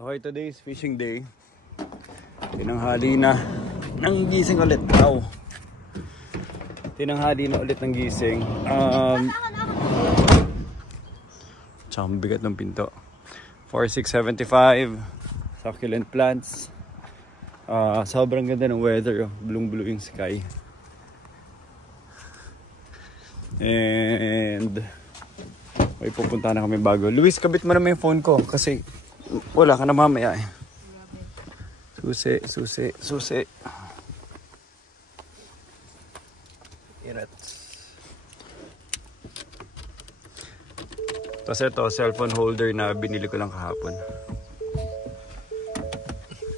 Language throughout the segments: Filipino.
Okay, today is fishing day. Tinanghali na ng gising ulit. Wow. Tinanghali na ulit ng gising. Tsaka mabigat ng pinto. 4675 succulent plants. Sobrang ganda ng weather. Blue yung sky. And may pupunta na kami bago. Luis, kabit mo naman yung phone ko kasi wala ka na mamaya eh. Susi. Irats. Tapos ito, cellphone holder na binili ko lang kahapon.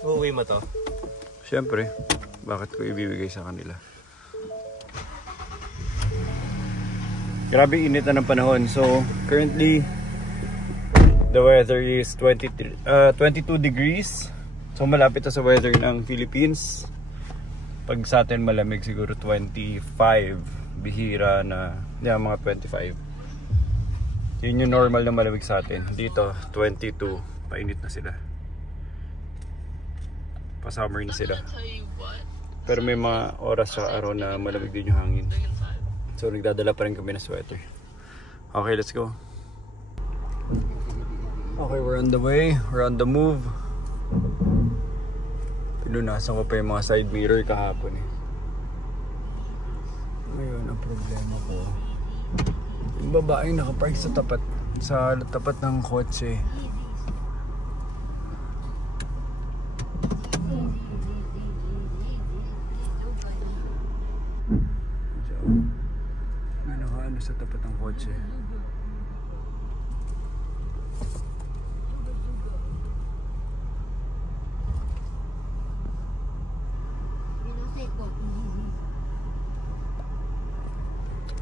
Uuwi mo to? Siyempre, bakit ko ibibigay sa kanila? Grabe init na ng panahon. So, currently, the weather is 22 degrees. So, malapit na sa weather ng Philippines. Pag sa atin malamig siguro 25. Bihira na, mga 25. Yun yung normal na malamig sa atin. Dito, 22. Painit na sila. Pa-summer na sila. Pero may mga oras sa araw na malamig din yung hangin. So, nagdadala pa rin kami na sweater. Okay, let's go. Okay, we're on the way. We're on the move. Pinunasan ko pa yung mga side mirror kahapon eh. Ngayon, ang problema ko, yung babaeng nakapark sa tapat ng kotse. May nakaano sa tapat ng kotse.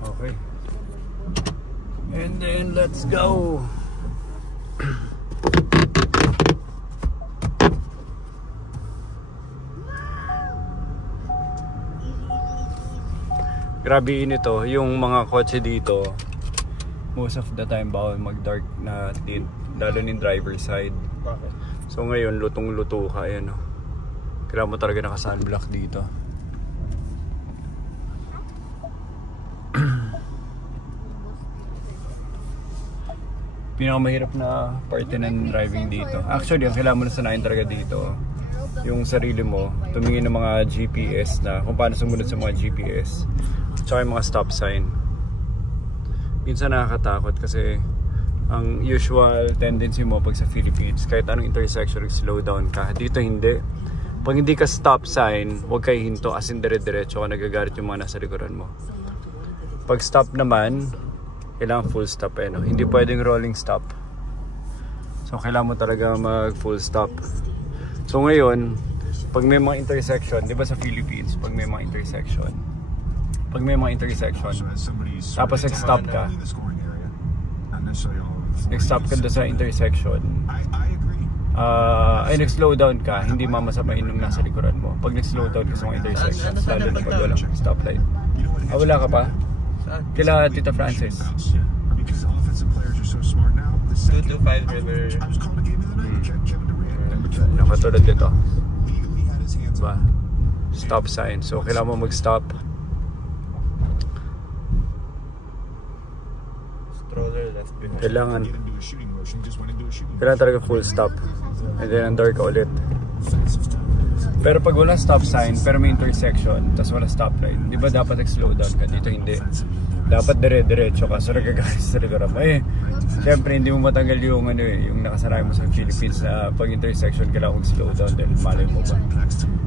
Okay. And then let's go. Grabe nito, yung mga kotse dito. Most of the time bawal mag-dark na tint, lalo ni driver side. So ngayon lutong-luto ka, ayan oh. Kailangan mo talaga naka-sunblock dito. Pinakamahirap na parte ng driving dito. Actually, ang kailangan mo na sanayin talaga dito, yung sarili mo, tumingin ng mga GPS na kung paano sumunod sa mga GPS. Tsaka yung mga stop sign. Minsan nakakatakot kasi ang usual tendency mo pag sa Philippines, kahit anong intersection, slow down ka. Dito hindi. Pag hindi ka stop sign, huwag kayo hinto as in dire-diretso ka, nagagalit yung mga nasa likuran mo. Pag stop naman, kailangan full stop eh, no? Hindi pwedeng rolling stop. So kailangan mo talaga mag full stop. So ngayon, pag may mga intersection, di ba sa Philippines, pag may mga intersection, tapos nag-stop ka, doon sa intersection, nag-slow down ka, hindi mamasamain nung nasa likuran mo. Pag nag-slow down ka sa mga intersection, lalo na pag walang stoplight. Wala ka pa? Kila Tita Francis. 225 River. Nakatulad dito. Diba? Stop sign. So kailangan mo mag-stop. Kailangan talaga full stop. And then under ka ulit. Pero pag wala stop sign, pero may intersection, tapos wala stoplight, di ba dapat nag-slow down ka? Dito hindi. Dapat dire-diretso ka, so nagagalit sa likuran mo. Siyempre hindi mo matanggal yung, yung nakasanayan mo sa Philippines na pag intersection kailangan mag-slow down dahil malay mo ba.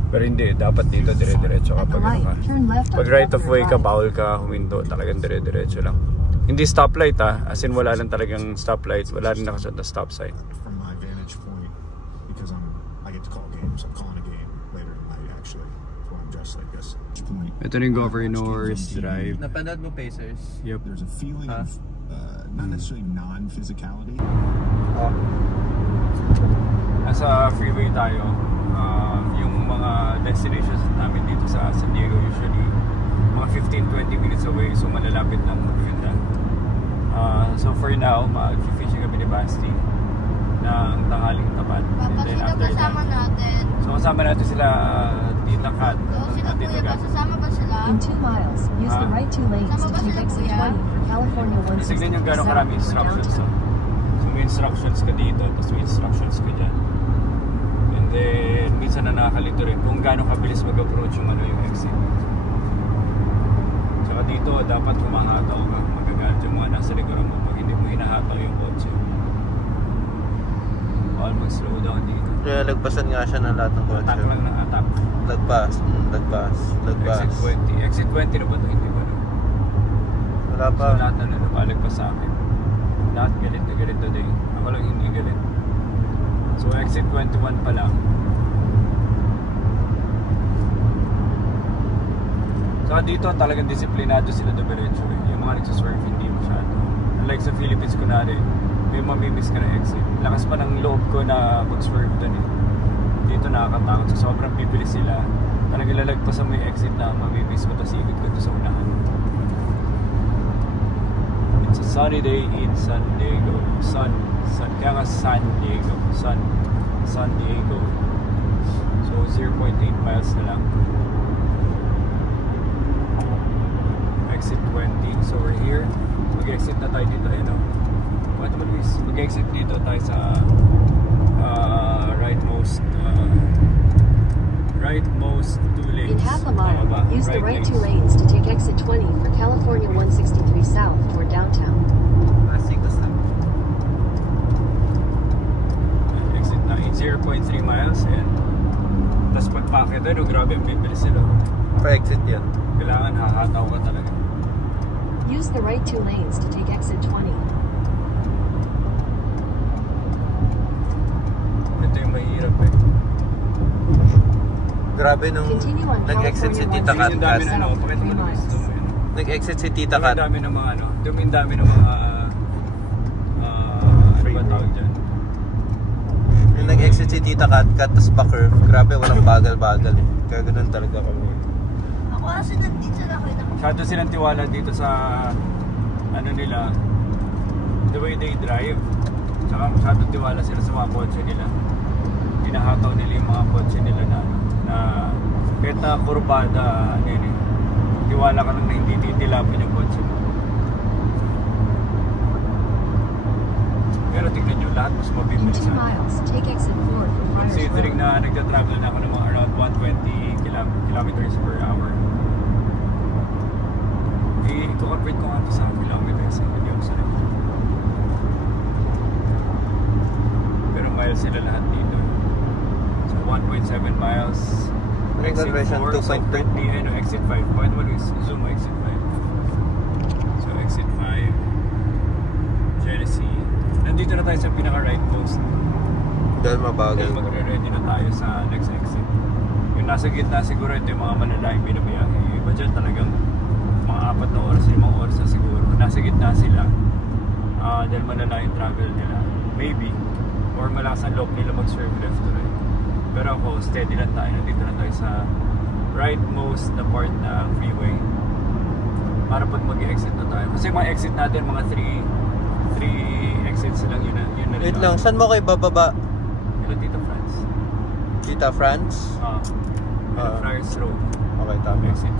Pero hindi, dapat dito dire-diretso ka pag right of way ka, bawal ka huminto, talagang dire-diretso lang. Hindi stoplight as in wala lang talagang stoplight, wala rin nakasunod na stop sign. From my vantage point, because I get to call games, I'm calling a game later tonight actually, so I'm dressed like this. Ito na yung Governor's Drive. Napanood mo Pacers? Yep. There's a feeling of not necessarily non-physicality. Nasa freeway tayo. Yung mga destinations namin dito sa San Diego usually mga 15-20 minutes away, so malalapit lang yun na. So for now, mag-fishing kami ni Basti. ng tanghaling tapat. And then after that, natin. so kasama natin sila Tita Kat. So, sila at Tita kuya ba? Kat. Sasama ba sila? In 2 miles, use the right 2 lanes to take exit 20 for California 163 Tignan yung gano'ng south karami for instructions. So, downtown. so may instructions ka dito, tapos may instructions ka dyan. And then, minsan na nakakalito rin kung gano'ng kabilis mag-approach yung yung exit. Tsaka dito, dapat humahataw ka. Magagalit yung mga nasa likuran mo pag hindi mo hinahataw yung kotse. Bawal mag-slow down dito. Kaya lagpasan nga siya ng lahat ng kotse. Attack lang ng attack. Lagpas. Exit 20. Exit 20 na ba ito? Hindi ba no? Wala pa. So lahat na napalagpas sa akin. Lahat galit na galit today. Ako lang hindi galit. So exit 21 pa lang. Saka dito talagang disiplinado sila dumiretso eh. Yung mga nagsuswerve hindi masyado. Unlike sa Philippines kunwari, may mamimiss ka na exit. Lakas pa ng loob ko na mag-swerve doon eh. Dito nakakatakot. So sobrang bibilis sila. Talagang lalagpasan mo yung exit na mamimiss mo, tapos ikot ko ito sa unahan. It's a sunny day in San Diego. Kaya nga San Diego. San Diego. So 0.8 miles na lang. Exit 20. So we're here. Mag-exit na tayo dito. Ayun o. What about this? Mag-exit dito tayo sa rightmost 2 lanes. In half a mile, use the right 2 lanes to take exit 20 for California 163 south toward downtown. Masikos na. Exit na 0.3 miles and tapos pagpakit doon, grabe ang bibilis sila. Pa-exit yan. Kailangan hahataw ka talaga. Use the right 2 lanes to take exit 20. Ito yung mahirap eh. Grabe nung Continue on nag-exit si Tita Kat. Yung dami na South for pakita mo 3 na miles. gusto mo yun. Nag-exit si Tita Yung Kat. dami ng mga yung dami ng mga ano ba tawag dyan? Yung nag-exit si Tita Kat, tapos pa-curve. Grabe, walang bagal-bagal eh. Kaya ganun talaga kami. Ako kasi nandito na kayo. Masyado silang tiwala dito sa ano nila, the way they drive. Tsaka masyado tiwala sila sa mga kotse nila. Hinahataw nila yung mga kotse nila na kahit na kurbada, ano yun eh, tiwala ka lang na hindi titilapin yung kotse mo. Pero tignan nyo, lahat mas In mabibilis 2 miles, take exit 4 for Friars considering Road. na nagta-travel na ako ng mga around 120 kilometers per hour. I-convert ko nga ito sa kilometers, hindi ako sanay. Pero miles sila lahat dito. So 1.7 miles. Exit Conversion 4, so 2.3. 20, exit 5. Point mo zoom mo exit 5. So exit 5. Genesee. Nandito na tayo sa pinaka-right coast. Dahil mabagal. Dahil magre-ready na tayo sa next exit. Yung nasa gitna siguro ito yung mga malalaking binabiyahe. Yung iba dyan talagang mga 4 na oras, 5 oras na siguro. Nasa gitna sila. Dahil malalaking travel nila. Maybe. Or malakas ang loob nila mag-swerve left to right. Pero ako, steady lang tayo. Nandito na tayo sa rightmost na part na freeway. Para pag mag-exit na tayo. Kasi mga exit natin, mga 3 exits lang yun na Wait lang, saan mo kayo bababa? Pero Tita France. Tita France? Friars Road. Okay, tama. Exit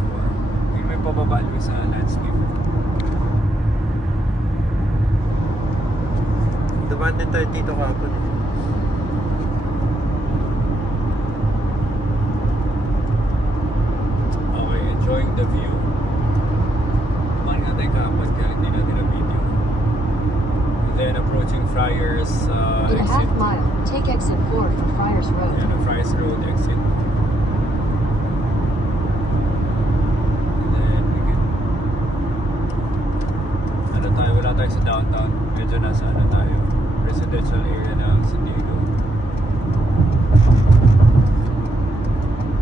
4. May pababa sa landscape. Dumaan din tayo dito kahapon. Okay, enjoying the view. Dumaan nga tayo kahapon kaya hindi natin na video. And then approaching Friars In a half exit. mile, take exit 4 for Friars Road. Yan ang Friars Road exit. And then we can... Ano tayo? Wala tayo sa downtown. Medyo nasa ano tayo. Residential area ng San Diego.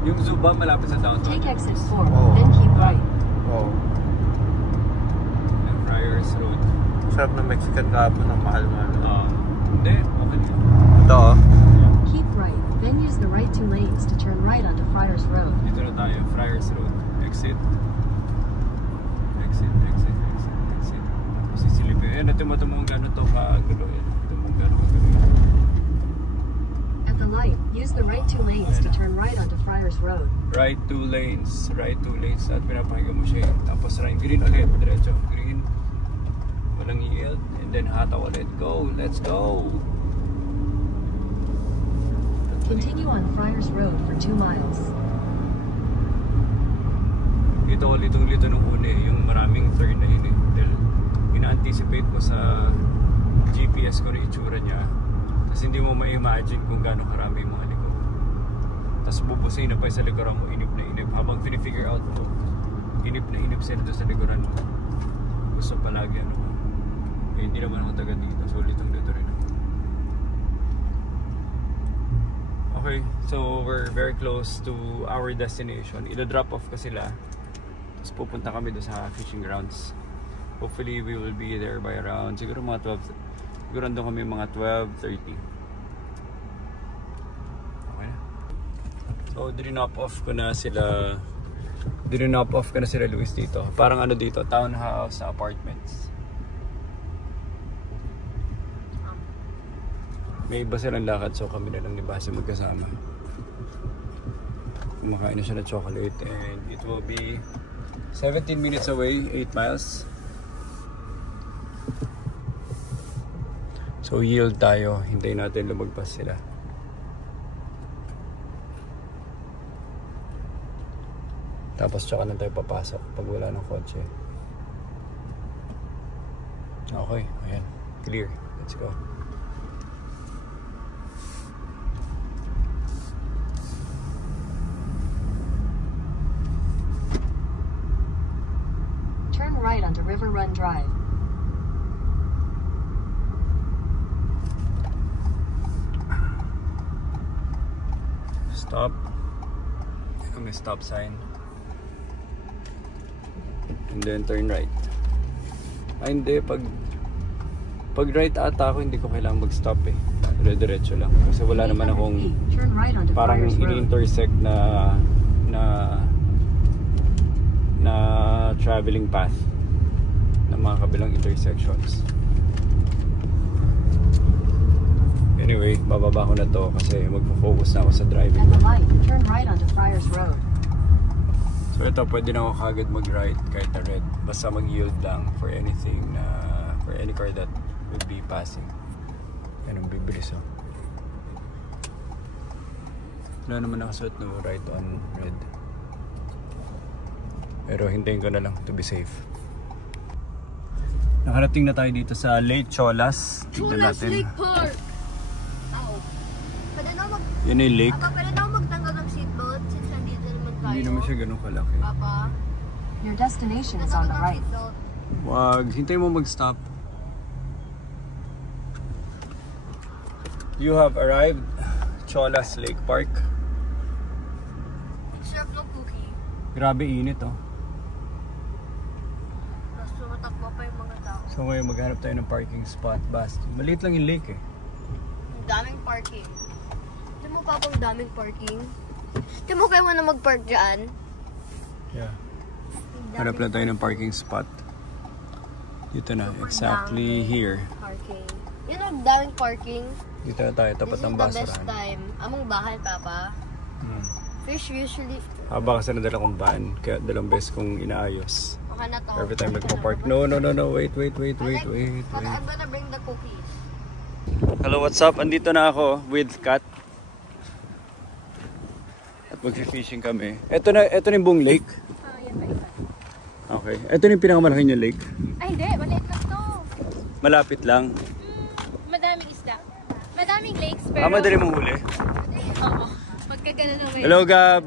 Yung zoo ba malapit sa downtown? Take exit 4, Oh. then keep right. Oo. And Friars Road. Sarap ng Mexican kahapon, ang mahal-mahal. Hindi, okay. Ito oh. Keep right, then use the right 2 lanes to turn right onto Friars Road. Dito na tayo, Friars Road. Exit. Tapos sisilipin. Ayan, ito mo gano'n ito kagulo. Ito mo gano'n kagulo. light, use the right 2 lanes to turn right onto Friars Road. Right 2 lanes. Right 2 lanes. At pinapakinggan mo siya. Tapos right. Green ulit. Diretso. Green. Walang yield. And then hataw ulit. Go. Let's go. Continue on Friars Road for 2 miles. Dito ko litong-lito nung uli. Yung maraming turn na yun eh. Dahil ina-anticipate mo sa GPS ko na itsura niya. Tapos hindi mo ma-imagine kung gaano karami yung mga likod. Tapos bubusay na pa sa likuran mo, inip na inip. Habang figure out mo, inip na inip sila doon sa likuran mo. Gusto palagi ano. Eh, hindi naman ako taga dito. So litong-lito rin ako. Okay, so we're very close to our destination. Ida-drop off ka sila. Tapos pupunta kami doon sa fishing grounds. Hopefully we will be there by around siguro mga 12. Siguro doon kami mga 12:30. Okay na. So dinop off ko na sila. Dinop off ko na sila Luis dito. Parang ano dito, townhouse apartments. May iba silang lakad, so kami na lang ni Basi magkasama. Kumakain na siya ng chocolate and it will be 17 minutes away, 8 miles. So yield tayo, hintayin natin lumagpas sila. Tapos tsaka na tayo papasok pag wala ng kotse. Okay, ayan, clear. Let's go. Turn right onto River Run Drive. Stop. May stop sign. And then turn right. Ay hindi, pag right ata ako, hindi ko kailangan mag-stop eh. Dire-diretso lang. Kasi wala naman akong parang ini-intersect na traveling path ng mga kabilang intersections. Anyway, bababa ko na to kasi magpo-focus na ako sa driving. At the light, turn right onto Friars Road. So ito, pwede na ako kagad mag-right kahit na red. Basta mag-yield lang for anything na for any car that would be passing. Yan ang bibilis oh. Wala naman nakasuot no right on red. Pero hintayin ko na lang to be safe. Nakarating na tayo dito sa Lake Cholas. Tignan natin. Lake Park! Pwede na Yan yung lake. Papa, pwede na magtanggal ng seatbelt since nandito naman tayo. Hindi naman siya ganun kalaki. Papa, Your destination is on the right. Wag, hintayin mo mag-stop. You have arrived Cholas Lake Park. Sarap ng cookie. Grabe init oh. Tapos sumatakbo pa yung mga tao. So ngayon maghanap tayo ng parking spot. Basta maliit lang yung lake eh. Ang daming parking. Di mo pa pang daming parking? Di mo kayo na mag-park dyan? Yeah. Hanap lang tayo ng parking spot. Dito na, exactly here. Parking. Yun ang daming parking. Dito na tayo, tapat ng This is the best basurahan. time. Among bahay, Papa. Fish usually... Haba kasi nadala kong van, kaya dalawang beses kong inaayos. Okay na to. Every time nagpa-park. No, wait. But I'm gonna bring the cookies. Hello, what's up? Andito na ako with Kat. At mag-fishing kami. Ito na yung buong lake. Yan ba isa? Okay. Ito na yung pinakamalaki niyong lake. Ay, hindi. Maliit lang to. Malapit lang. Madaming isda. Madaming lakes, pero... Madali mong huli. Oo. Pagkagano na may... Hello, Gab.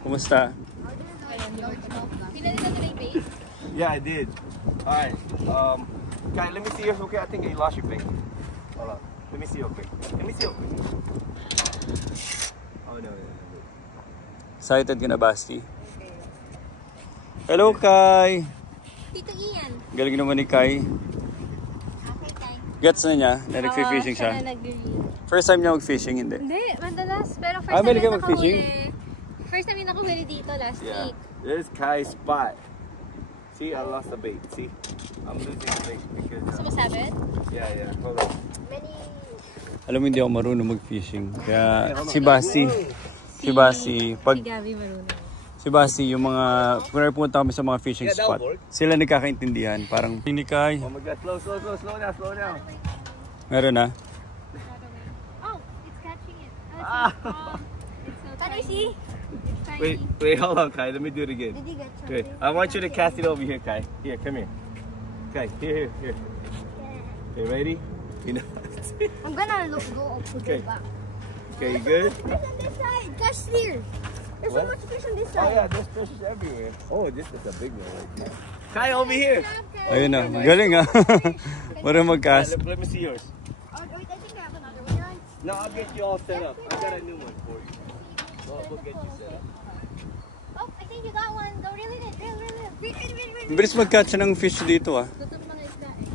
Kumusta? Pinali na nila yung base? Yeah, I did. Alright. Guy, let me see yours, okay? I think you lost your bait. Hold on. Let me see your bait. Oh, no. Excited ka na, Basti? Hello, Kai. Tito Ian. Galing naman ni Kai. Okay, Kai. Gets na niya na nag-fishing siya. First time niya mag-fishing, hindi? Hindi, madalas. Pero first May time ka yung mag-fishing? nakahuli. First time yung nakahuli dito last week. This is Kai's spot. See, I lost the bait. See? I'm losing the bait because... Sumasabit? Yeah. Hold on. Alam mo, hindi ako marunong mag-fishing. Kaya si Basi, pag... Si Basi, yung mga... Kung pumunta kami sa mga fishing spot, sila nagkakaintindihan. Parang, Nikay. Oh my God, slow now. Meron na? Oh, it's catching it. Can I see? Wait, hold on, Kai. Let me do it again. Did you get something? Wait, I want you to cast it over here, Kai. Here, come here. Kai, here. Okay, ready? You know. I'm gonna go up to Okay. the back. Okay, you good? Fish on this side. Catch here. There's so What? much fish on this Oh side. yeah, there's fishes everywhere. Oh, this is a big one right here. Kai, over here. Ayun na. Galing ah. Para mag-cast. Let me see yours. Oh, wait, I think I have another one. No, I'll get you all set up. I got a new one for you. We'll get you set up. Oh, I think you got one. Go reel it in. Reel. Bilis mag-catch ng fish dito ah. Gusto ng mga isda eh.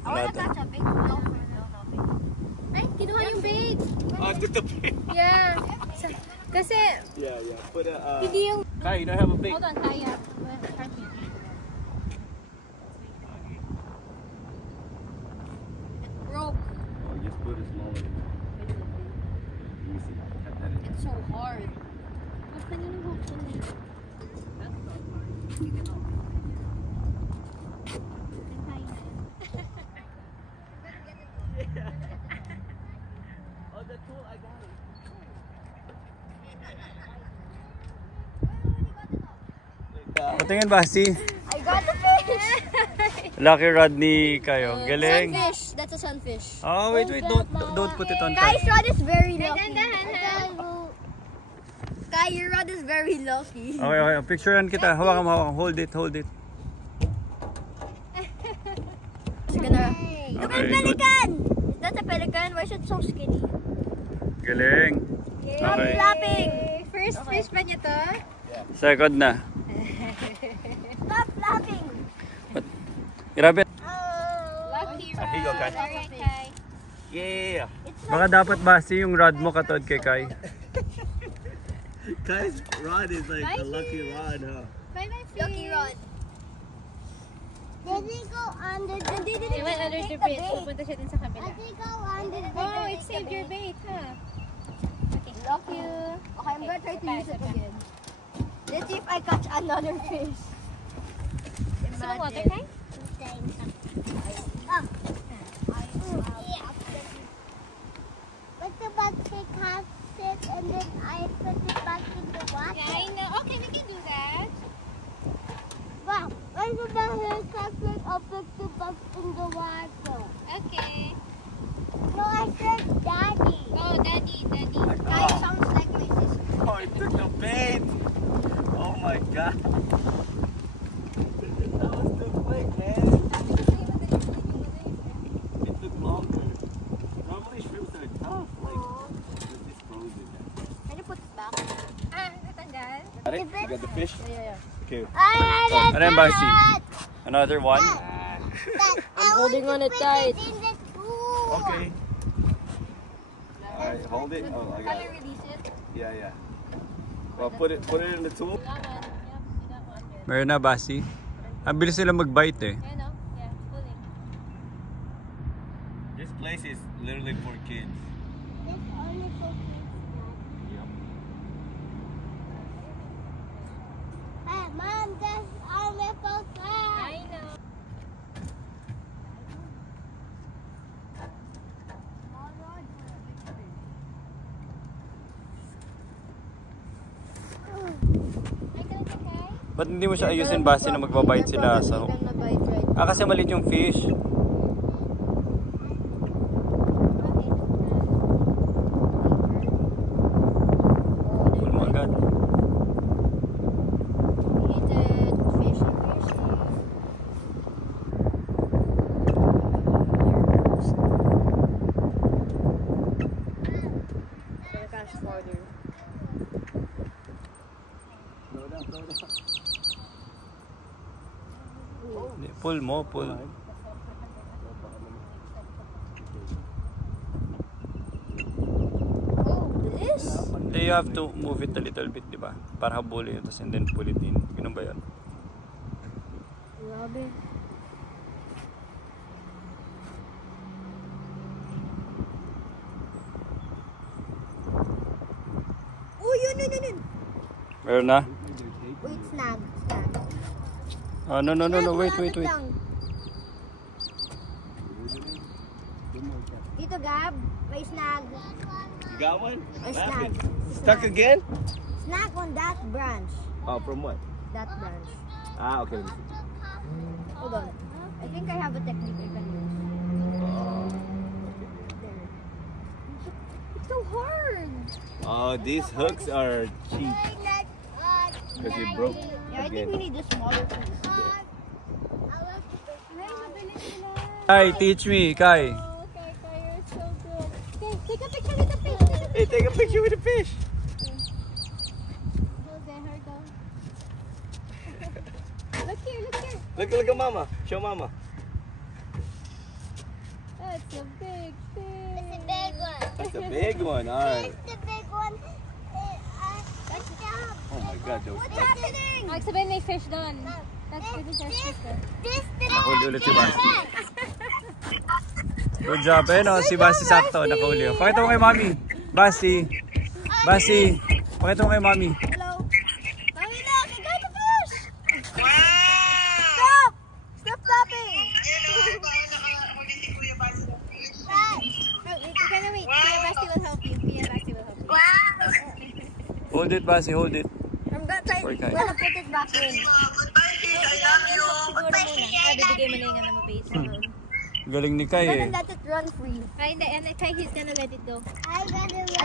I wanna catch a big one. Ay, kinuha yung bait. I took the bait. Yeah. Kasi, Yeah. Put a. hindi yung... Kai, you don't have a bait. Hold on, kaya. Rope. Oh, just put it smaller. Let me see. Cut that in. It's so hard. Mas kanina yung hook dun eh. Oh, the tool, I got it. Patingin Basi. I got the fish. Lucky rod ni Kayo. Galing. Sunfish. That's a sunfish. Oh, wait. Don't put it on Guys, Kai. rod is very lucky. Dahan-dahan. Guy, your rod is very lucky. Okay. Picturean kita. Hawakan mo. Hold it. She's gonna... Look at Okay, pelican! Is that a pelican? Why is it so skinny? Galing. Stop Okay. flapping! First fish ba niya to? Second na. Stop flapping! Grabe. Lucky rod. Here you go, Kai. Alright, Kai. Yeah. Baka dapat Basi yung rod mo katod kay Kai. Kai's rod is like Bye, a lucky rod, huh? Bye-bye, fish. Lucky rod. Did he go under the bait? It went under the bait. Pupunta siya din sa kabila. Did he go under the Oh, it saved your bait, huh? Okay. Love you. Okay, I'm gonna try to use it again. Let's see if I catch another fish. Gusto mo water, Kai? What's about take half it and then I put it back in the water? Yeah, I know. Okay, we can do that. Wow, what's about her chocolate? I'll put it back in the water. Okay. No, I said daddy. Oh, daddy. Guy sounds like my sister. Oh, he took the bait. Oh my God. That was too quick, man. It took longer. Normally shrimps are tough. Like, this frozen. Can you put it back? Natanggal. Got it? You got the fish? Yeah. Okay. Ano yan, Basi? Another one? I'm holding on it tight. Okay. Alright, hold it. Oh, I got Can you it. release it? Yeah. Well, put it in the tool. Got one. Yep, you got one there. Meron na Basi. Ang bilis nila mag-bite eh. Yeah, no? Yeah, pulling. This place is literally for kids. It's only for kids. Yep. Hey, Mom, that's only for kids. I know. Ay, talaga, Kai? Ba't hindi mo siya ayusin Basi na magbabite sila sa hook? Ah, kasi maliit yung fish. Pull mo agad. Pull mo, pull. Then you have to move it a little bit, di ba? Para habulin yun, tapos and then pull it in. Ganun ba yun? Grabe. yun. Meron na? Wait, snag. Oh, no. Wait. Dito, Gab. May snag. You got one? A snag. Stuck again? Snag on that branch. Oh, from what? That branch. Ah, okay. Hold on. I think I have a technique I can use. There. It's so hard. Oh, these hooks are cheap. Because you broke Yeah, I think we need a smaller piece. Kai, teach me, Kai. Oh, Kai, you're so good. Okay, take a picture with the fish. Hey, take a picture with the fish. Okay, here we go. Look here. Look at mama. Show mama. That's a big fish. It's a big one. That's a big one. All right. It's the big one. Oh my God, those. What's happening? Oh, sabihin may fish doon. That's good to fish doon. Nakahuli ulit si Basti. Good job. Ayun o, si Basti sakto. Nakahuli o. Pakita mo kay Mami. Basti. Pakita mo kay Mami. Hello. Mami, look! I got the fish! Stop! Stop flopping! Wait. Kuya Basti will help you. Hold it, Basti. Hold it. I'm gonna put it back in. Goodbye, fish. I love you. Goodbye, fish. Bibigay mo na yung ano mo, base. Galing ni Kai I'm eh. gonna let it run free. Ay, hindi. And Kai, he's gonna let it go. I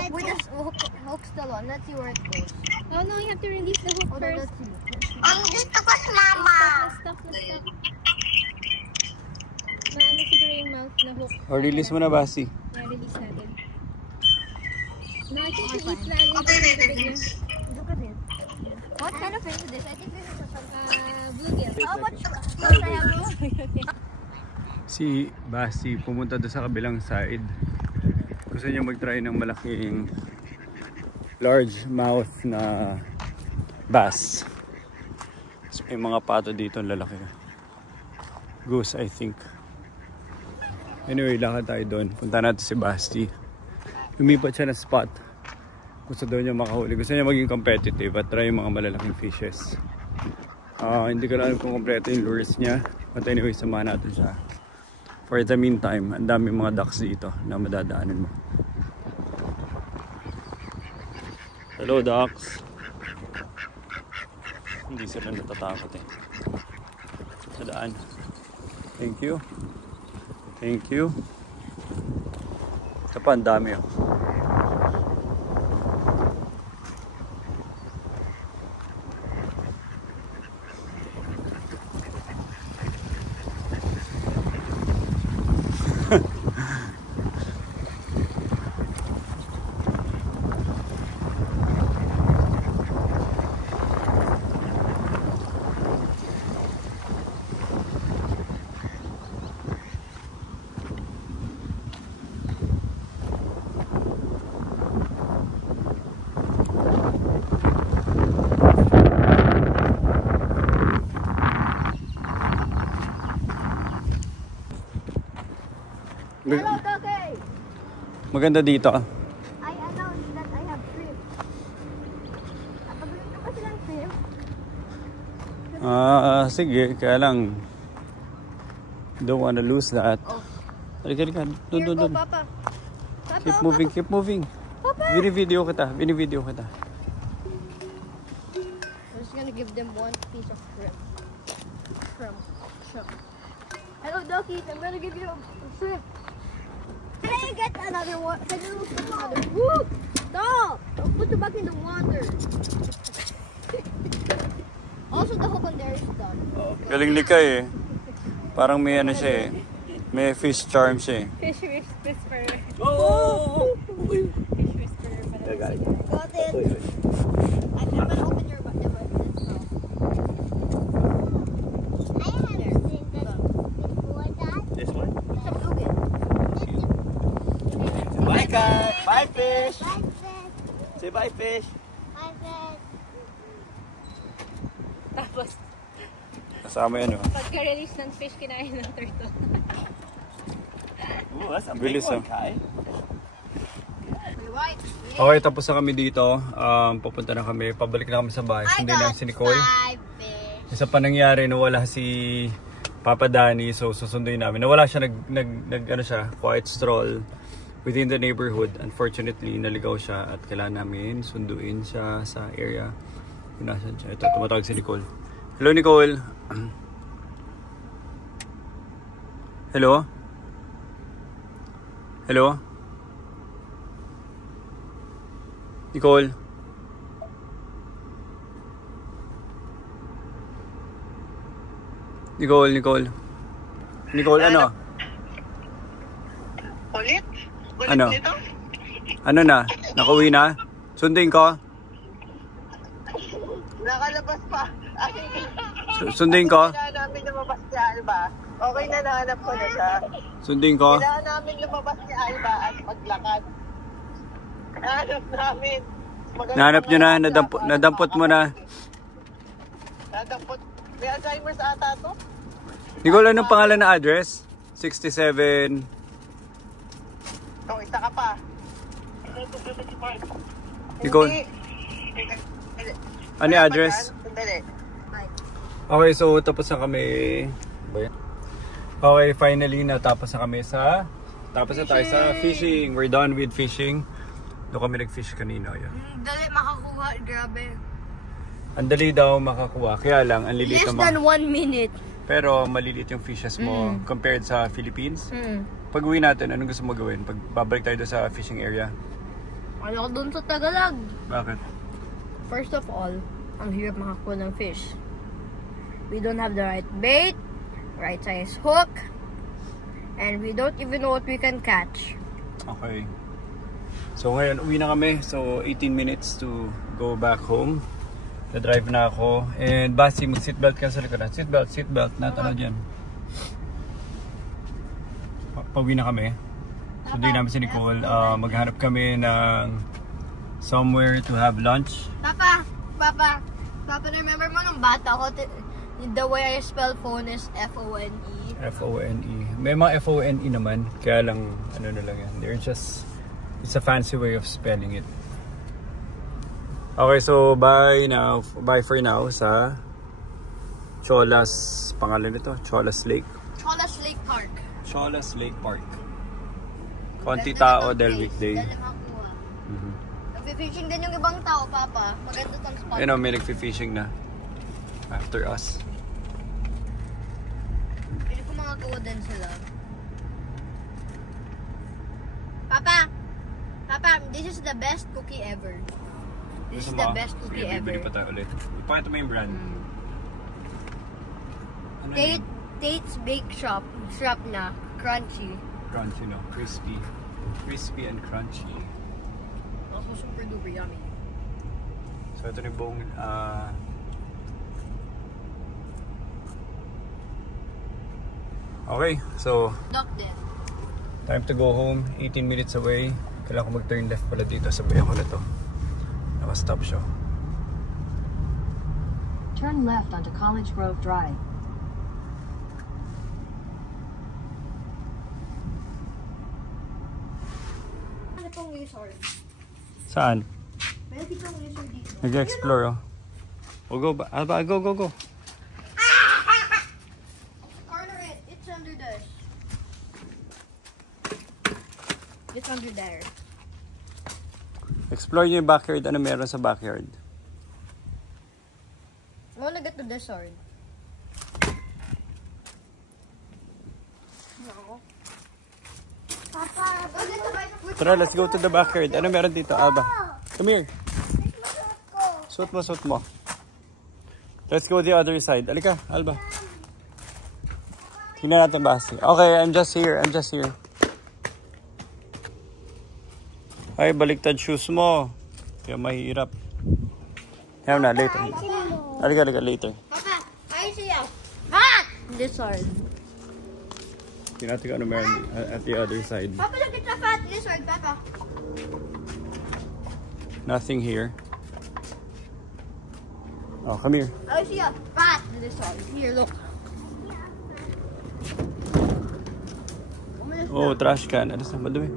put this hook still on. Let's see where it goes. Oh no, you have to release the hook Hold on, first. let's see. Stop. Maano siguro yung mouth na hook. O, release mo na, Basti. Yeah, release natin. No, I think you eat that. Look at it. What kind of fish is this? I think this is a Bluegill. How much I have? Si Basti pumunta doon sa kabilang side. Gusto niya mag-try ng malaking large mouth na bass. So, may mga pato dito ang lalaki. Goose, I think. Anyway, lakad tayo doon. Punta natin si Basti. Lumipat siya na spot. Gusto daw niya makahuli. Gusto niya maging competitive at try yung mga malalaking fishes. Hindi ko alam kung kompleto yung lures niya. But anyway, samahan natin siya. For the meantime, ang dami mga ducks dito na madadaanan mo. Hello, ducks. Hindi sila natatakot eh. Sa daan. Thank you. Ito pa, ang dami oh. Hello, Toke! Maganda dito. I announced that I have shrimp. Pagulong ka pa silang shrimp? Sige, kaya lang don't wanna lose that. Halika. Here go, Doon. Papa. Keep moving. Bini-video kita. I'm just gonna give them one piece of shrimp. Hello, Ducky. I'm gonna give you a shrimp. Can I get another one? Can you put another? Woo! Stop! I'll put you back in the water. Also, the hook on there is done. Galing ni Kai eh. Parang may ano siya eh. May fish charm siya eh. Fish whisperer. Oh! Fish whisperer. Got it. Got it. I'm gonna open your butt. This one? It's a bluegill. Bye, Kai. Bye, fish. Say bye, fish. Tapos, Kasama yan oh. pagka-release ng fish, kinain ng turtle. Ooh, that's a big Bilis, one, oh. Kai. Right. Okay, tapos na kami dito. Papunta na kami. Pabalik na kami sa bahay. Sundin namin si Nicole. 5 fish. Isa pa nangyari, nawala si Papa Danny. So susunduin namin. Nawala siya, ano siya, quiet stroll within the neighborhood. Unfortunately, naligaw siya at kailangan namin sunduin siya sa area. Kung nasan siya. Ito, tumatawag si Nicole. Hello, Nicole. Hello? Hello? Nicole? Nicole, ano? Ulit Ano? dito? Ano na? Nakauwi na? Sundin ko? Nakalabas pa. Sundin ko? Kailangan namin lumabas si Alba. Okay na, nahanap ko na siya. Sundin ko? Kailangan namin lumabas si Alba at maglakad. Nahanap namin. Nahanap nyo na? Nadampot mo na? Nadampot. May Alzheimer's ata to. Nicole, anong pangalan na address? 67... Oh, isa ka pa. Nicole, Hindi. ano yung address? Sandali. Okay, so tapos na kami. Okay, finally natapos na kami tapos na tayo sa fishing. We're done with fishing. Doon kami nag-fish kanina. Yan. Dali makakuha, grabe. Ang dali daw makakuha. Kaya lang, ang lilit Less naman. than 1 minute. Pero maliliit yung fishes mo compared sa Philippines. Pag uwi natin, anong gusto mo gawin? Pag babalik tayo doon sa fishing area? Ano ko dun sa Tagalog? Bakit? First of all, ang hirap makakuha ng fish. We don't have the right bait, right size hook, and we don't even know what we can catch. Okay. So ngayon, uwi na kami. So 18 minutes to go back home. Na-drive na ako. And Basi, mag-seatbelt ka sa likuran. Seatbelt. Natanaw dyan. Pauwi na kami. Sunduin namin si Nicole. Maghanap kami ng somewhere to have lunch. Papa, remember mo nung bata ko, the way I spell phone is F-O-N-E. F-O-N-E. May mga F-O-N-E naman. Kaya lang, ano na lang yan. It's a fancy way of spelling it. Okay, so bye for now sa Cholas, pangalan nito, Cholas Lake. Cholas Lake Park. Cholas Lake Park. Konti tao dahil weekday. Dali makakuha. Nag-fishing din yung ibang tao, Papa. Maganda tong spot. Ayun o, may nag-fishing na. After us. Pili ko mga kuha din sila. Papa, this is the best cookie ever. This is the best cookie Sige, ever. bibili pa tayo ulit. Ipakita mo yung brand. Ano yun? Tate's Bake Shop. Shop na. Crunchy. Crunchy, no? Crispy. Crispy and crunchy. Also super duper yummy. So ito na yung buong okay, so Duck din. time to go home. 18 minutes away. Kailangan ko mag-turn left pala dito. Sabayan ko na to. Naka-stop siya. Turn left onto College Grove Drive. Ano pong resort? Saan? May nakitang resort dito. Nag-explore, oh. Oh, go ba? Alba, go. Corner it. It's under this. It's under there. Explore nyo yung backyard. Ano meron sa backyard? I wanna get to this sword. No. Papa, Tara, let's go to the backyard. Ano meron dito, Alba? Come here. Suot mo. Let's go the other side. Alika, Alba. Tingnan natin ba? Okay, I'm just here. Ay, baliktad shoes mo. Kaya mahirap. Ayaw na, later. Alika, later. Papa, I see you. Ah! This sword. Tingnan natin kung ano meron at the other side. Papa, look at the fat lizard, Papa. Nothing here. Oh, come here. I see a fat lizard. Here, look. Oh, trash can. Ano sa? Madumi.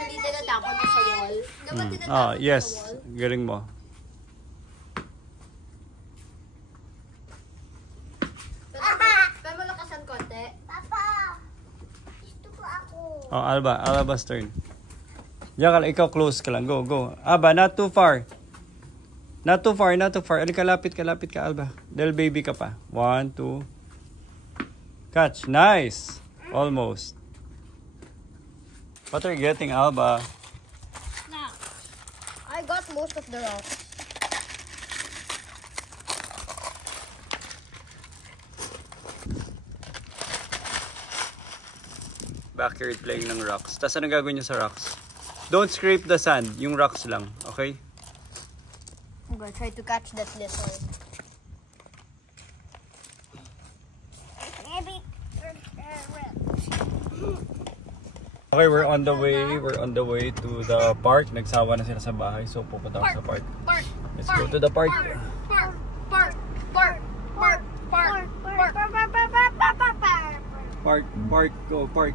usually tinatapon mo sa wall. Dapat tinatapon Ah, mo yes. sa wall. Galing mo. Pero malakasan konti. Papa! Gusto ko ako. Oh, Alba's turn. Diyan ka lang, ikaw close ka lang. Go, go. Alba, not too far. Not too far. Alika, lapit ka, Alba. Del baby ka pa. 1, 2. Catch. Nice. Almost. What are you getting, Alba? Now, I got most of the rocks. Backyard playing ng rocks. Tapos anong gagawin niyo sa rocks? Don't scrape the sand. Yung rocks lang. Okay? I'm gonna try to catch that little. Okay, we're on the way to the park. Nagsawa na sila sa bahay, so pupunta ako sa park. Let's go to the park. Park, go park.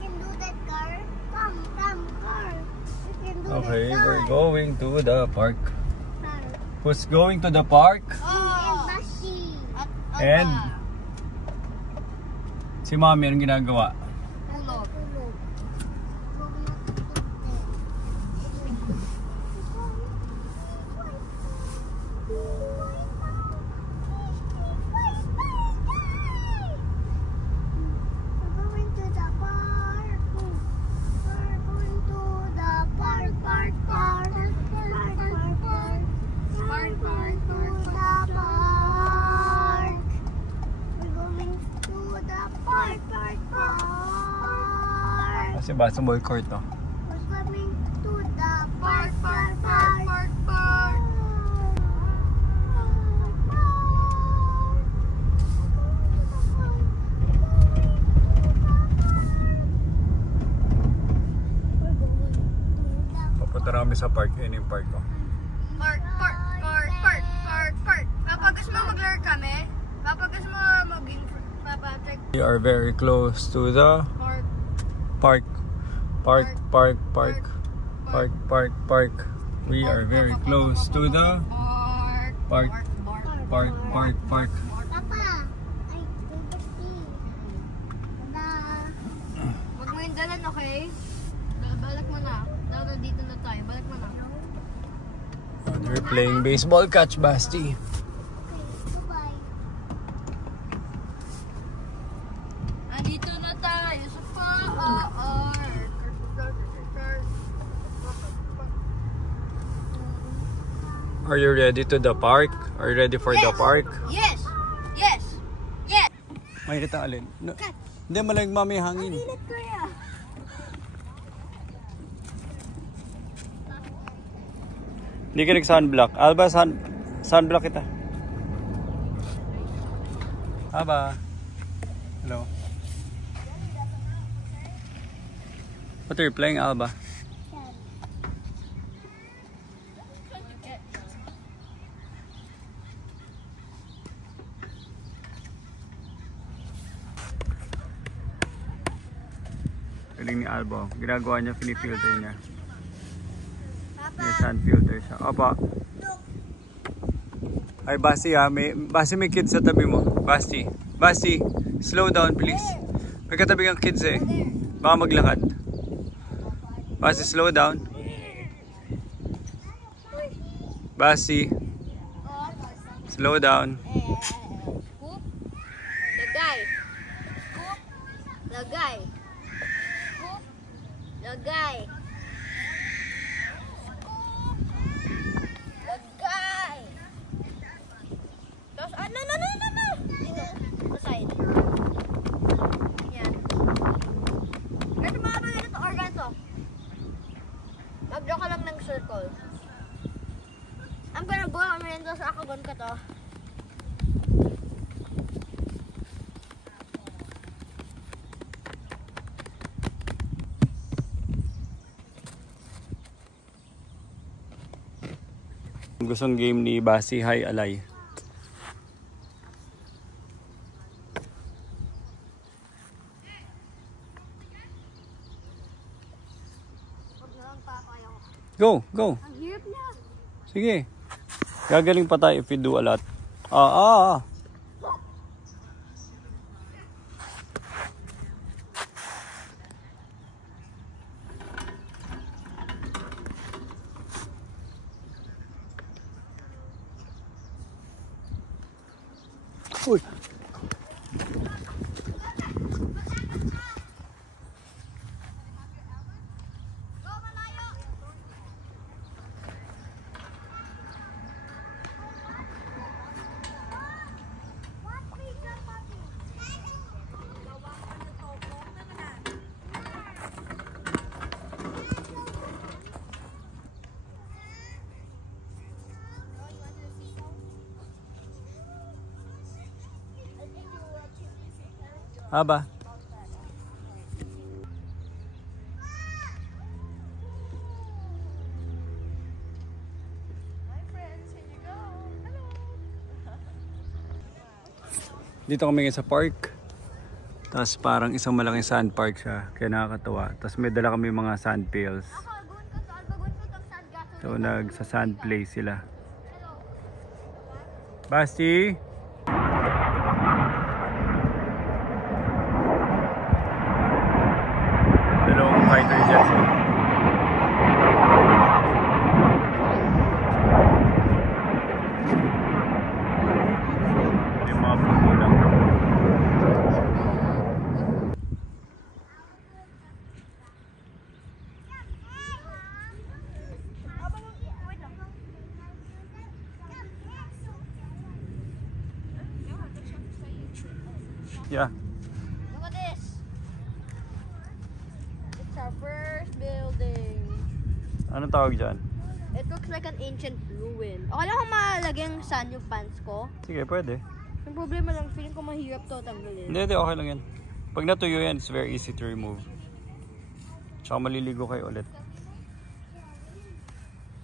Can do that, car. Come, car. You can do Okay, that, we're car. going to the park. Who's going to the park? And si Mommy, anong ginagawa? Kasi basketball court to. We're coming to the park. Papunta na kami sa park. Yan yung park ko. Park. Papa, gusto mo maglaro kami? Papa, gusto mo maging... Papa, check. We are very close to the park. We are very close to the park. Papa, ay, wag mo yung dalan, okay? Balik mo na. Nandito na tayo. Balik mo na. They're playing baseball catch, Basti. Goodbye. Andito na tayo sa park. Are you ready to the park? Are you ready for the park? Yes. Mainit ang alin? No. Hindi, malamig mami hangin. Pilit ko yan. Hindi ka nag-sunblock. Alba, sunblock kita. Alba. Hello. What are you playing, Alba? Galing ni Alba. Ginagawa niya, pinifilter niya. May sun filter siya. Opa. Ay, Basti ha. Basti may kids sa tabi mo. Basti, slow down please. May katabi kang kids eh. Baka maglakad. Basti, slow down. Basti, slow down. Lagay. Tapos, no. Dito, sa side. Yan. Ganito mga ba ganito organ to? Mag-draw ka lang ng circle. I'm gonna go on rin sa akagon ka to. Gustong game ni Basti, Hi Alay. Go, go. Ang hirap na. Sige. Gagaling pa tayo if you do a lot. Uy. Haba. Dito kami ngayon sa park. Tapos parang isang malaking sand park siya. Kaya nakakatawa. Tapos may dala kami mga sand pails. So nagsa sand play sila. Basti! Dalawang fighter jets. Yung mga puno lang. Yeah. Look at this. It's our first building. Anong tawag dyan? It looks like an ancient ruin. Okay lang kung malagyan saan yung pants ko. Sige, pwede. Yung problema lang, feeling ko mahirap to tanggalin. Hindi, okay lang yan. Pag natuyo yan, it's very easy to remove. Tsaka maliligo kayo ulit.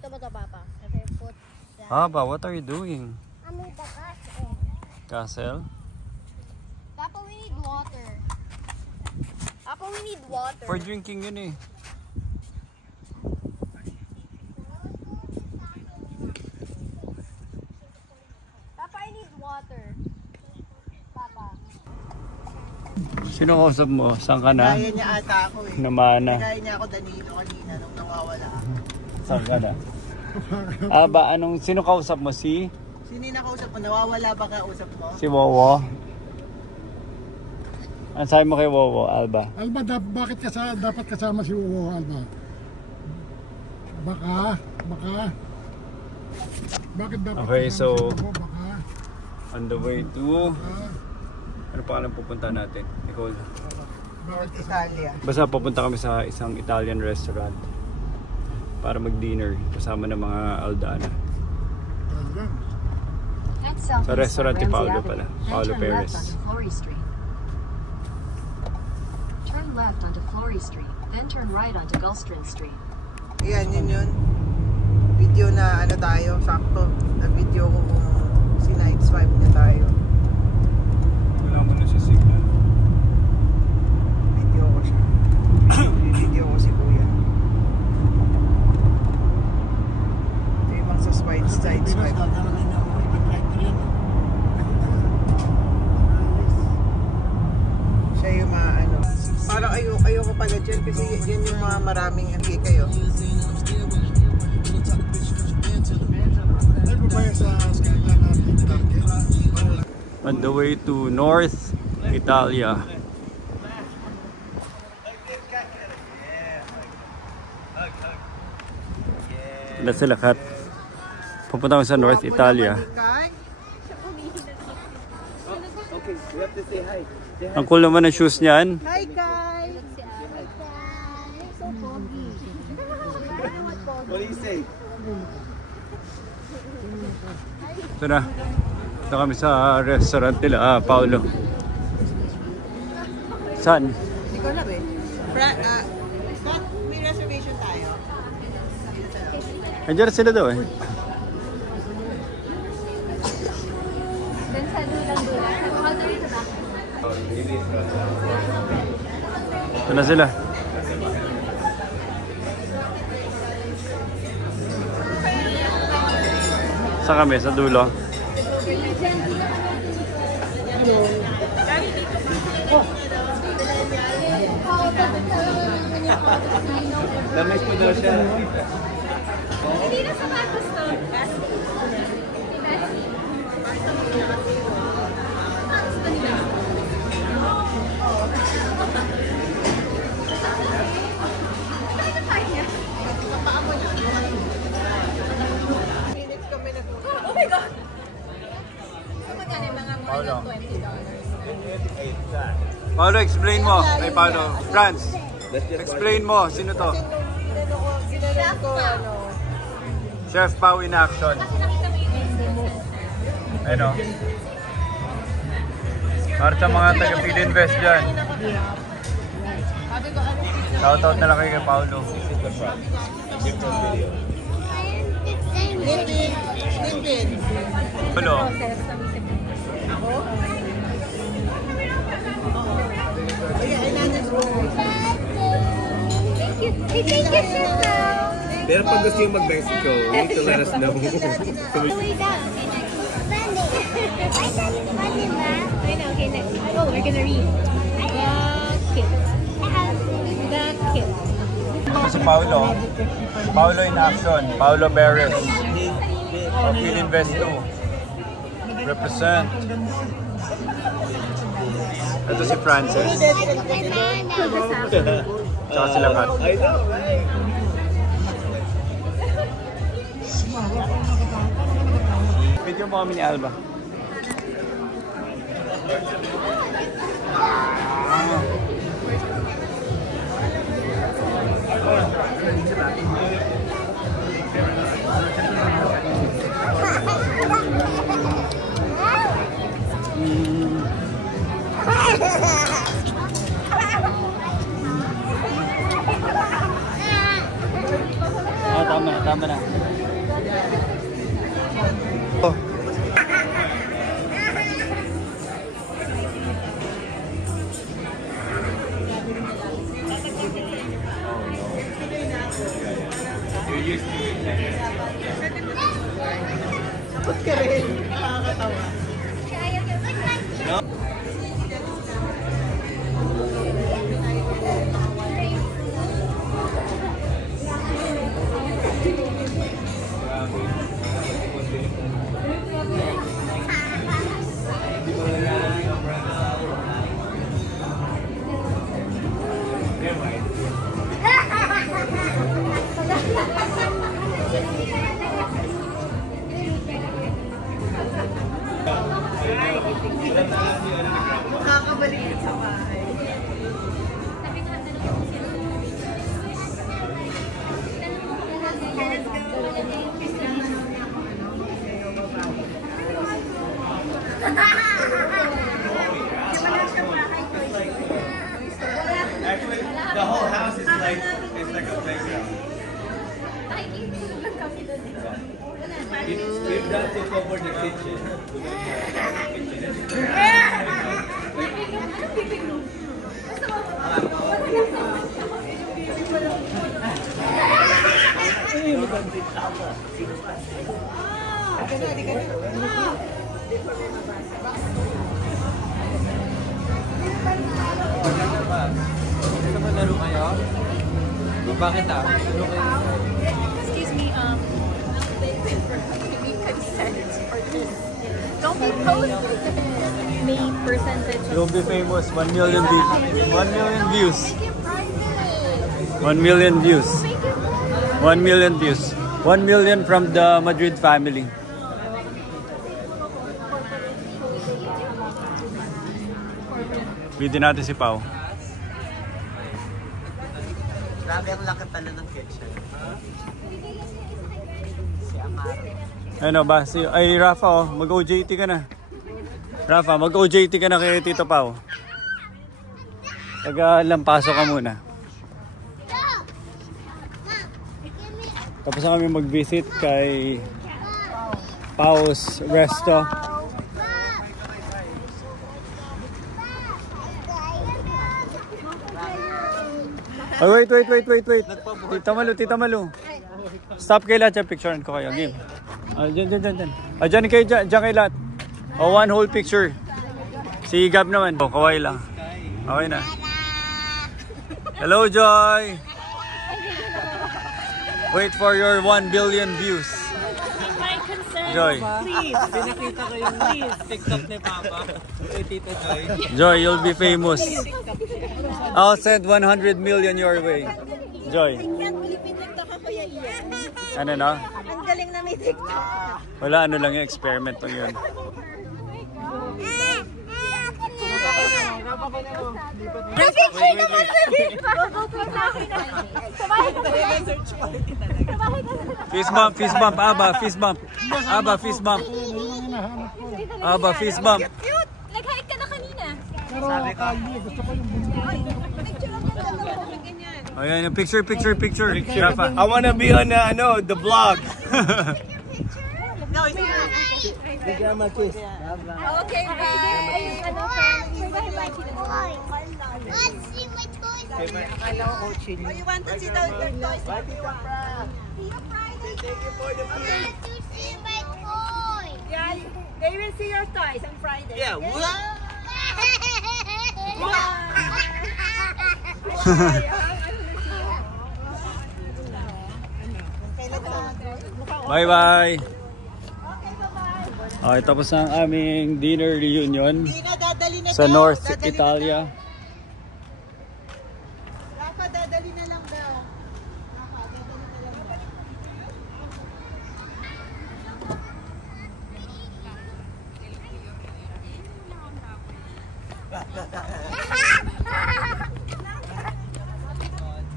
Ito ba ito, Papa? Okay, put that. Haba, what are you doing? I'm with the castle. Castle? Papa, we need water. Papa, we need water. For drinking yun eh. Papa, I need water. Papa. Sino kausap mo? Saan ka na? Kaya niya ata ako eh. Namana. Kaya niya ako Danilo kanina nung nawawala ako. Saan ka na? Anong, sino kausap mo? Si? Sino yung nakausap mo? Nawawala ba kausap mo? Si Wowo? Ang sabi mo kay Wowo, Alba? Alba, bakit dapat kasama si Wowo, Alba? Baka. Bakit dapat Okay, kasama so si Wowo? Baka. on the way to... Ano pa alam pupunta natin? Nicole? North Italia. Basta pupunta kami sa isang Italian restaurant para mag-dinner kasama ng mga Aldana. Head southeast Sa restaurant ni on Paolo Ramsey pala. Avenue, Paolo then turn Perez. left onto Flory Street. Turn left onto Flory Street, then turn right onto Gulstrand Street. Ayan, yun. Video na ano tayo, sakto. Na-video ko kung sinight swipe na tayo. Wala mo na si Signal. Video ko siya. Video ko si Kuya. Ito yung mga sa side swipe. Siya yung mga ano. Parang ayoko pala dyan kasi yan yung mga maraming hindi kayo. On the way to North Italia. Wala sila kat. Pupunta kami sa North Italia. Okay, we have to say hi. Ang cool naman ng shoes niyan. Hi, Kai! So foggy. What do you say? Ito na. Ito kami sa restaurant nila. Paolo. Saan? Hindi ko alam eh. May reservation tayo. Andiyan sila daw eh. Then sa dulang-dulang. All the way to back. Ito na sila. Saan kami? Sa dulo? Damis mo daw siya. Hindi na sapatos to. Oh my God! Paolo. Paolo, explain mo. Kay Paolo. Franz, explain mo. Sino to? Chef Pao in action. Ano? Para sa mga taga-Philinvest dyan. Shoutout na lang kay Paolo. Paolo. Thank you, Chef Pao. Pero pag gusto yung mag-Mexico, you need to let us know. Way down. I said funny, ma. I know, okay, next. Oh, we're gonna read. The kid. Ito si Paolo. Paolo in action. Paolo Beres. Of Philinvest 2. Represent. Ito si Francis. Tsaka sila Kat. I know, right? Video mo kami ni Alba. Tama na. Oh. Ba't ka rin? Nakakatawa. Makakabalik sa bahay. Actually, the whole house is like a playground. If that took over the kitchen. Gusto mo laro kayo? Bakit ah? Laro kayo? Excuse me, give me consent for this. Don't be posting me percentage. You'll be famous. 1 million views. 1 million views. Make it private. 1 million views. Make it private. 1 million views. 1 million from the Madrid family. Video natin si Pao. Grabe ang laki pala ng kitchen. Si Amaro. Ano ba? Ay Rafa, oh, mag-OJT ka na. Rafa, mag-OJT ka na kay Tito Pao. Taga-lampaso ka muna. Tapos na kami mag-visit kay Pao's Resto. Oh, wait. Tita Malu. Stop kay lahat, picturean ko kayo. Game. Dyan. Dyan kayo, dyan kayo lahat. One whole picture. Si Gab naman. Kaway lang. Okay na. Hello, Joy! Wait for your 1 billion views. My concern. Joy. Please, pinakita ko yung TikTok ni Papa. Tita Joy. Joy, you'll be famous. I'll send 100 million your way. Joy. Ano na? Ang galing na may TikTok. Wala, ano lang yung experiment lang yun. Fist bump, Aba, fist bump. Aba, fist bump. Aba, fist bump. Nag-hike ka na kanina. Sabi ko, gusto ko yung Ayan, yung picture. Rafa. I wanna be on the vlog. Bigyan mo kiss. Okay, bye. Let's see my toys. Akala ko coaching. Oh, you want to see your toys? Thank you for the I want to see my toys. Yeah, they will see your toys on Friday. Yeah, what? Bye-bye. Okay, tapos na ang aming dinner reunion sa North Italia. Rafa, dadali na lang daw.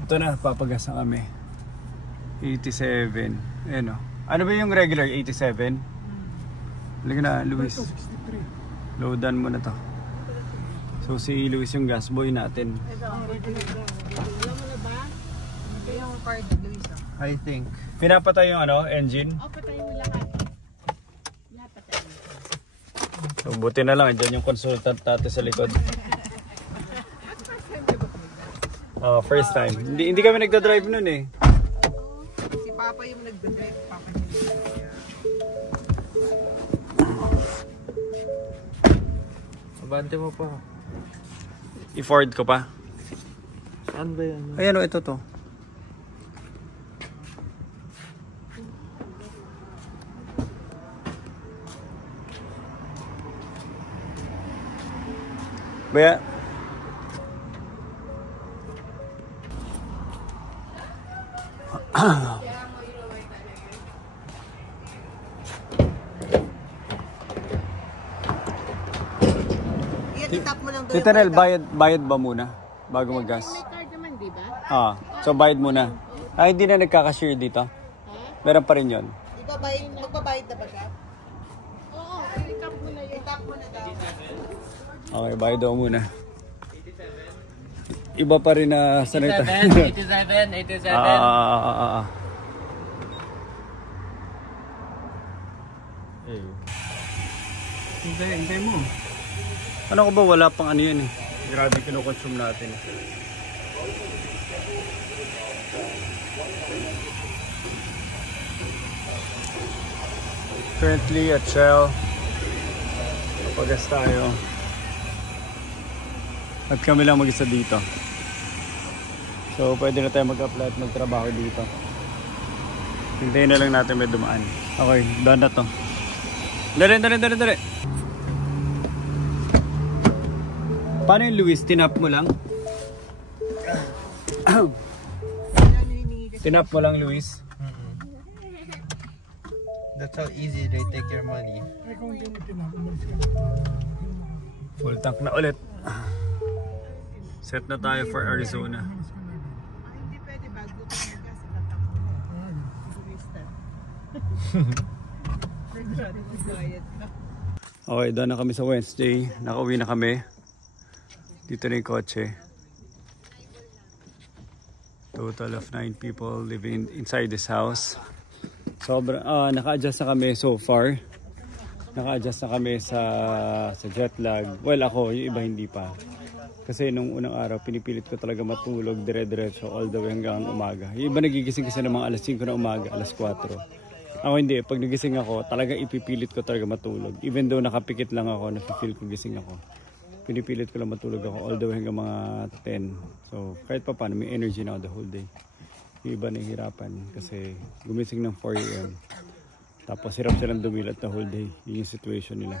Ito na, papagas na kami. 87. Ayan o. Ano ba yung regular? 87? Halika na, Luis. Loadan mo na to. So si Luis yung gas boy natin. I think. Pinapatay yung engine? Patay mo lahat. So buti na lang, dyan yung consultant natin sa likod. First time. Hindi kami nagda-drive nun eh. Si Papa yung nagdadrive. Papa niya. Abante mo pa. I-forward ko pa. Saan ba yan? Ayan o, ito to. Baya. Itap mo lang doon. Tita Nel, bayad ba muna bago mag-gas? May card naman, di ba? So bayad muna. Hindi na nagkaka-share dito? Meron pa rin yun. Magbabayad na ba siya? Oo, i-tap mo na yun. Itap mo na daw. Okay, bayad daw muna. Iba pa rin na sanay tayo. 87. Hintay mo. Ano ko ba, wala pang ano yan eh. Grabe kinukonsume natin. Currently at Shell. Papagas tayo. At kami lang mag-isa dito. So pwede na tayo mag-apply at magtrabaho dito. Hintayin na lang natin may dumaan. Okay, done na to. Dali. Paano yung Luis? Tinap mo lang? Tinap mo lang, Luis? That's how easy they take your money. Full tank na ulit. Set na tayo for Arizona. Hindi pwede bago ka mag-gas. Okay, doon na kami sa Wednesday. Nakauwi na kami. Dito na yung kotse. Total of 9 people living inside this house. Sobrang, naka-adjust na kami so far. Naka-adjust na kami sa jet lag. Well, ako, yung iba hindi pa. Kasi nung unang araw, pinipilit ko talaga matulog dire-diretso all the way hanggang umaga. Yung iba nagigising kasi ng mga alas 5 na umaga, alas 4. Ako hindi, pag nagising ako, talaga ipipilit ko talaga matulog. Even though nakapikit lang ako, nafe-feel ko gising ako. Pinipilit ko lang matulog ako all the way hanggang mga 10. So kahit pa paano, may energy na ako the whole day. Yung iba nahihirapan kasi gumising ng 4 AM. Tapos hirap silang dumilat the whole day. Yun yung situation nila.